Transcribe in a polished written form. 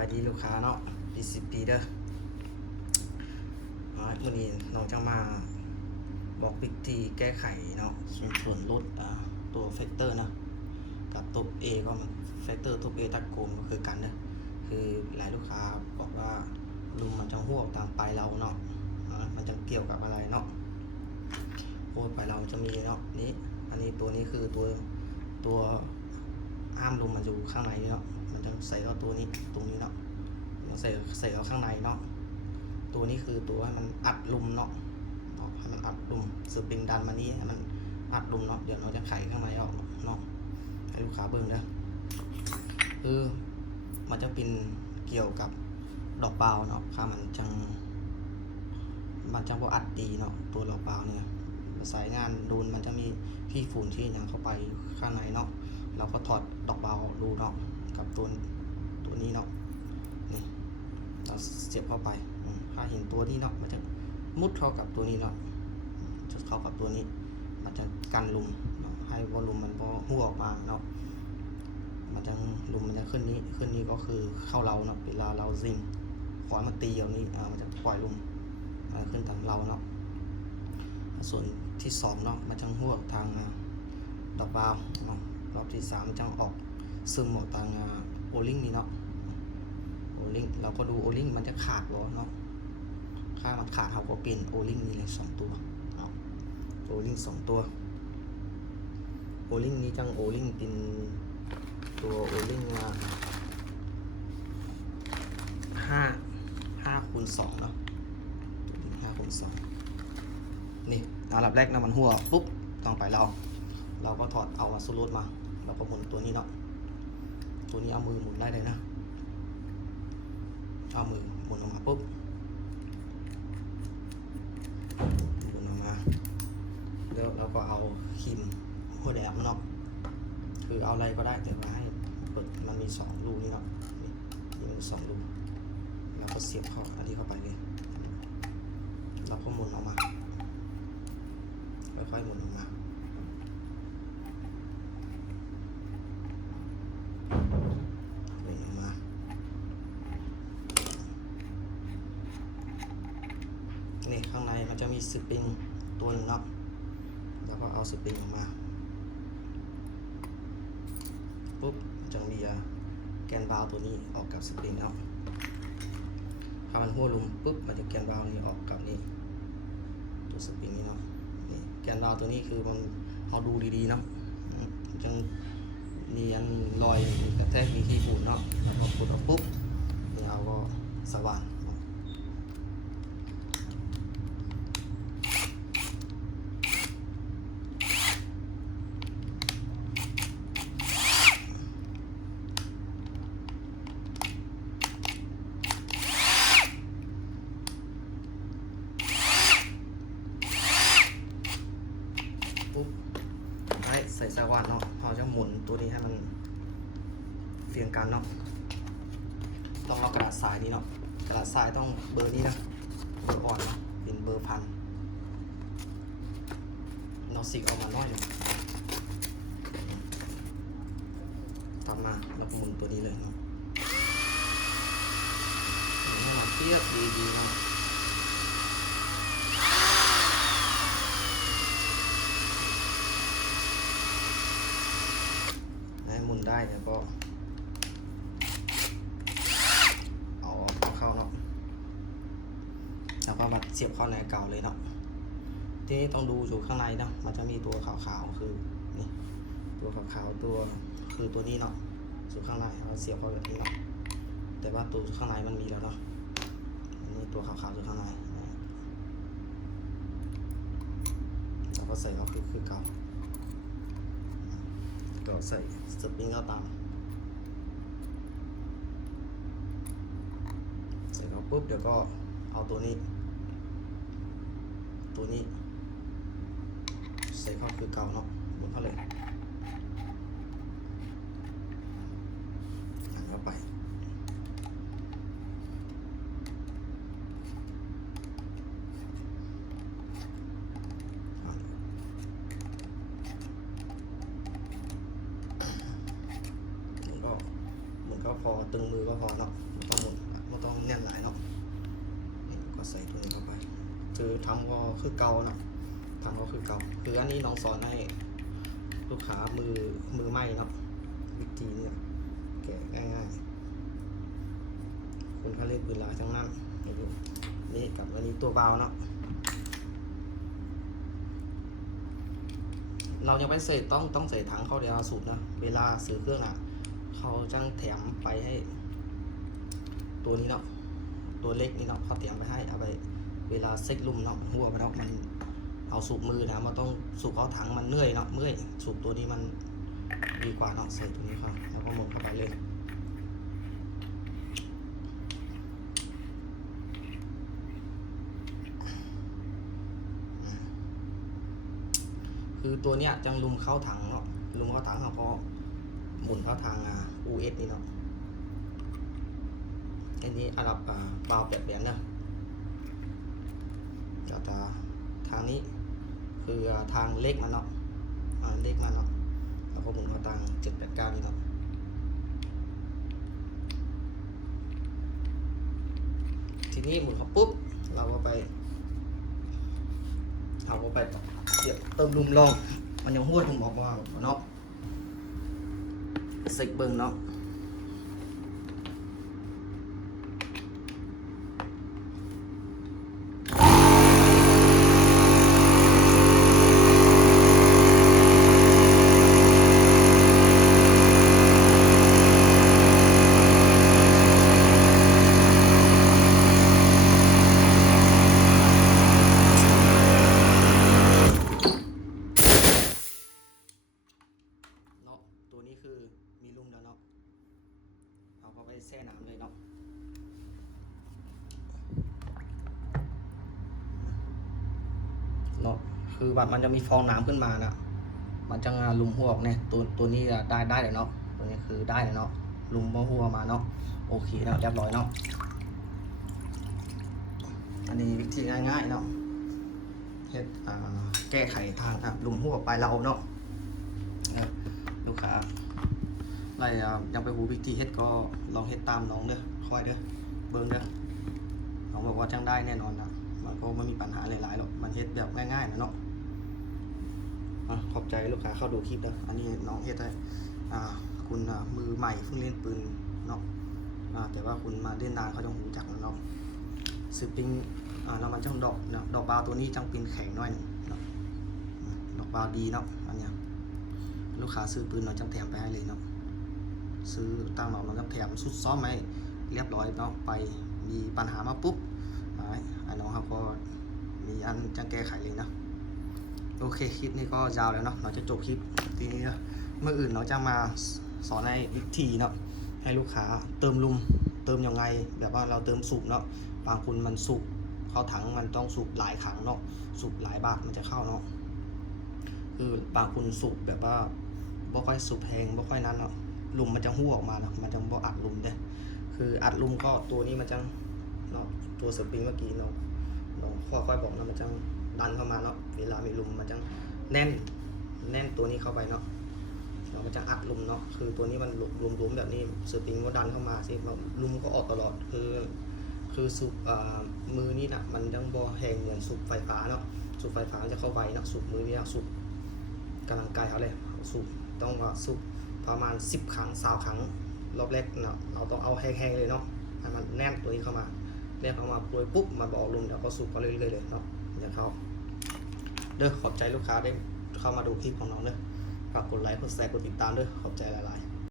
ายดีลูกค้าเนาะปีเด้อวันนี้น้องจะมาบอกวิธีแก้ไขเนาะส่วนลดตัวเฟกเตอร์นะกับตัว A ก็มันเฟกเตอร์ตัว A ตะโกนก็คือกันเด้อคือหลายลูกค้าบอกว่าลุมมันจะหัวตามปลายเราเนาะมันจะเกี่ยวกับอะไรเนาะหัวปลายเราจะมีเนาะนี้อันนี้ตัวนี้คือตัวห้ามลุมมันอยู่ข้างในเนาะมันจะใส่เอาตัวนี้ตรงนี้เนาะใส่เอาข้างในเนาะตัวนี้คือตัวให้มันอัดลุมเนาะให้มันอัดลุมสปริงดันมานี้ให้มันอัดลุมเนาะเดี๋ยวเราจะไขข้างในออกเนาะให้ลูกค้าเบิ่งเด้อคือมันจะเป็นเกี่ยวกับดอกเปล่าเนาะค่ะมันจังบ่อัดดีเนาะตัวดอกเปล่าเนี่ยสายงานโดนมันจะมีขี้ฝุ่นที่อย่างเข้าไปข้างในเนาะเราก็ถอดดอกเปล่าดูเนาะกับตัวนี้เนาะนี่เราเสียบเข้าไปถ้าเห็นตัวนี้เนาะมันจะมุดเข้ากับตัวนี้เนาะจะเข้ากับตัวนี้มันจะกันลมให้วอลลุ่มมันพอหัวออกมาเนาะมันจะลมมันจะขึ้นนี้ก็คือเข้าเราเนาะเวลาเราซิงขอมันตีอย่างนี้มันจะปล่อยลมขึ้นทางเราเนาะส่วนที่สองเนาะมันจะหัวทางดอกเปล่าเนาะรอบที่3จะออกซึมออกทางโอลิงนี่เนาะโอลิงเราก็ดูโอลิงมันจะขาดหรอเนาะถ้ามันขาดเราก็เปลี่ยนโอลิงนี่เลย2ตัวเนาะโอลิง2ตัวโอลิงนี้จังโอลิงเป็นตัวโอลิง5x2เนาะ5x2นี่อันดับแรกนะมันหัวปุ๊บต้องไปเราก็ถอดเอามาสลูดมาเราก็หมุนตัวนี้เนาะตัวนี้เอามือหมุนได้เลยนะเอามือหมุนออกมาปุ๊บหมุนออกมาแล้วเราก็เอาครีมหัวแดงเนาะคือเอาอะไรก็ได้แต่ว่าให้เปิดมันมี2รูนี่เนาะนี่มัน2รูเราก็เสียบเข้าอันนี้เข้าไปเลยเราก็หมุนออกมาค่อยๆหมุนออกมานี่ข้างในมันจะมีสปริงตัวหนึ่งเนาะแล้วก็เอาสปริงออกมาปุ๊บจะมีแกนบาวตัวนี้ออกกับสปริงเนาะถ้ามันหัวลมปุ๊บมันจะแกนบาวนี้ออกกับนี่ตัวสปริงนี่เนาะนี่แกนบาวตัวนี้คือมันเอาดูดีๆเนาะจังเนียนลอยกระแทกมีขี้ฝุ่นเนาะแล้วก็ขุดออกปุ๊บนี่เอาก็สว่างใส่สว่านเนาะเราจะหมุนตัวนี้ให้มันเฟียงกันเนาะต้องเอากระดาษทรายนี้เนาะกระดาษทรายต้องเบอร์นี้นะเบอร์อ่อนเนาะเป็นเบอร์1,000เราสิกออกมาน้อยหนึ่งต่อมาเราหมุนตัวนี้เลยเนาะให้มันเทียบดีๆเนาะหมุนได้แล้วก็เอาเข้าเนาะแล้วก็มาเสียบเข้าในเก่าเลยเนาะทีนี้ต้องดูอยู่ข้างในเนาะมันจะมีตัวขาวๆคือนี่ตัวขาวๆตัวคือตัวนี้เนาะอยู่ข้างในเราเสียบเข้าแบบนี้เนาะแต่ว่าตัวข้างในมันมีแล้วเนาะนี่ตัวขาวๆอยู่ข้างในเราก็ใส่เข้าคือเก่าก็ใส่สปริงเข้าตามใส่เข้าปุ๊บเดี๋ยวก็เอาตัวนี้ใส่เข้าคือเก่าเนาะหมุนเข้าเลยหันเข้าไปก็พอตึงมือก็พอเนาะก็ แน่นหลายเนาะนี่ก็ใส่ตัวนี้เข้าไปเจอทำก็คือเก่าเนาะทำก็คือเก่าคืออันนี้น้องสอนให้ลูกค้ามือใหม่เนาะวิธีเนี่ยแกะง่ายๆคนเขาเล่นปืนลายทั้งนั้นนี่กับอันนี้ตัวเบาเนาะเรายังไม่เสร็จต้องใส่ถังเข้าเดียวสูบนะเวลาซื้อเครื่องเขาจังแถมไปให้ตัวนี้เนาะตัวเล็กนี่เนาะเขาแถมไปให้เอาไปเวลาเซ็กลุ่มเนาะหัวมันเนาะมันเอาสูบมือนะมันต้องสูบเข้าถังมันเนื่อยเนาะเมื่อยสูบตัวนี้มันดีกว่าเนาะใส่ตัวนี้ครับแล้วก็หมุนเข้าไปเลยคือตัวเนี้ยจังลุมเข้าถังเนาะลุมเข้าถังเขาก็หมุนเข้าทางUS นี่เนาะอันนี้อารับเบาแปดแบนนะจะทางนี้คือทางเล็กมันเนาะเล็กมันเนาะแล้วก็หมุนเข้าทาง789นี่เนาะทีนี้หมุนเขาปุ๊บเราก็ไปเสียบเติมลุมลงมันยังหัวถุงออกมาเนาะใส่เบิ้งเนาะตัวนี้คือมีลุ่มแล้วเนาะเอาเข้าไปแช่น้ำเลยเนาะคือแบบมันจะมีฟองน้ำขึ้นมานะมันจะลุมหัวออกเนี่ยตัวนี้ได้เลยเนาะตัวนี้คือได้เลยเนาะลุมหัวมาเนาะโอเคนะเรียบร้อยเนาะอันนี้วิธีง่ายๆเนาะเฮ็ดแก้ไขทางลุมหัวไปเราเนาะลูกค้าอะไรยังไปหูวิธีเฮ็ดก็ลองเฮ็ดตามน้องเด้อคอยเด้อเบิ้งเด้อน้องบอกว่าจังได้แน่นอนนะมันก็ไม่มีปัญหาหลายๆหรอกมันเฮ็ดแบบง่ายๆนะเนาะขอบใจลูกค้าเข้าดูคลิปเด้ออันนี้น้องเฮ็ดได้คุณมือใหม่เพิ่งเล่นปืนเนาะแต่ว่าคุณมาเล่นนานเขาต้องรู้จักเนาะสปริงแล้วมันจังดอกบาวตัวนี้จังเป็นแข็งหน่อยนึงเนาะดอกบาวดีเนาะอันเนี้ยลูกค้าซื้อปืนเราจังแถมไปให้เลยเนาะซื้อตั้งเราจังแถมสุดซ้อมไหมเรียบร้อยเนาะไปมีปัญหามาปุ๊บไอ้น้องครับก็มีอันจังแก้ไขเลยนะโอเคคลิปนี้ก็ยาวแล้วเนาะเราจะจบคลิปทีนี้เมื่ออื่นเราจะมาสอนในวิธีเนาะให้ลูกค้าเติมลุมเติมยังไงแบบว่าเราเติมสูบเนาะบางคนมันสูบเข้าถังมันต้องสูบหลายครั้งเนาะสูบหลายบาทมันจะเข้าเนาะคือบางคนสูบแบบว่าบ่ค่อยสูบแพงบ่ค่อยนั้นเนาะลุมมันจะหัวออกมาเนาะมันจะบ่อัดลุมเด้คืออัดลุมก็ตัวนี้มันจะเนาะตัวสปริงเมื่อกี้เนาะค่อยๆบอกนะมันจะดันเข้ามาเนาะเวลามีลุมมันจะแน่นตัวนี้เข้าไปเนาะเรามันจะอัดลุมเนาะคือตัวนี้มันลุมแบบนี้สปริงก็ดันเข้ามาสิลุมก็ออกตลอดคือสูบมือนี่นะมันยังบ่แห้งเหมือนสูบไฟฟ้าเนาะสูบไฟฟ้าจะเข้าไวเนาะสูบมือนี่สูบกำลังกายเขาเลยสูบต้องว่าสูบประมาณ10 ครั้ง20 ครั้งรอบแรกเนาะเราต้องเอาแห้งๆเลยเนาะให้มันแน่นตัวนี้เข้ามาเรียกเข้ามาปล่อยปุ๊บมันบอกลุมแล้วก็สูบก็เรื่อยๆเลยเนาะจะเข้าเด้อขอบใจลูกค้าได้เข้ามาดูคลิปของน้องเด้อฝากกดไลค์กดแชร์กดติดตามเด้อขอบใจหลายๆ